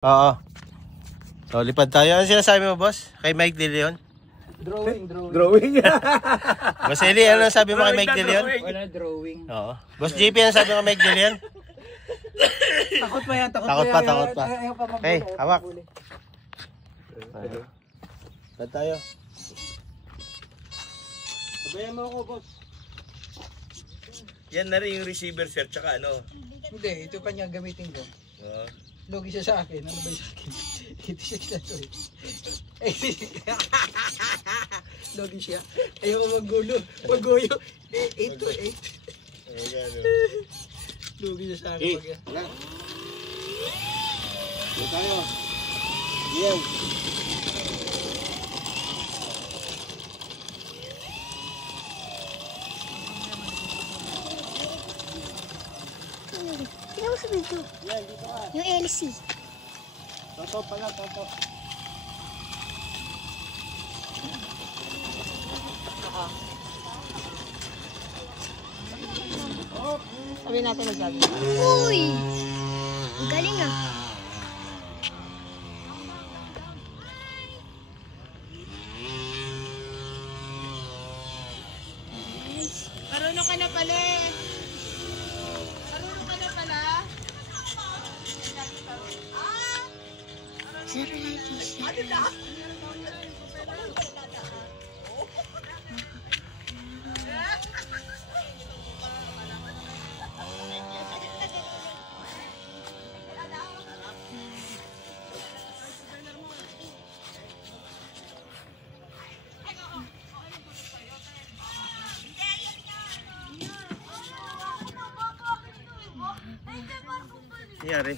Oo. So, lipad tayo. Ano sinasabi mo, boss? Kay Mike De Leon? Drawing. Boss Eli, ano sabi mo kay Mike De Leon? Wala drawing. Oo. Boss JP, ano sabi mo kay Mike De Leon? Takot pa yan, Takot pa. Ayaw pa mabuli. Hey, hawak. Lipad tayo. Sabayan mo ako, boss. Yan na rin yung receiver sir, tsaka ano. Hindi, ito pa niya gamitin ko. Logi siya sa akin. Ano ba yung sa akin? 86 na to eh. Logi siya. Ayaw ko maggulo. Maguyo. 8 to 8. Logi siya sa akin. Dito tayo. Yan. Tingnan mo sa video. Yung LC. Toto pala, toto. Sabi natin magsabi. Uy! Ang galing ah. Marunong ka na pala eh. Marunong ka na pala. Zero lagi siya. Nangyari.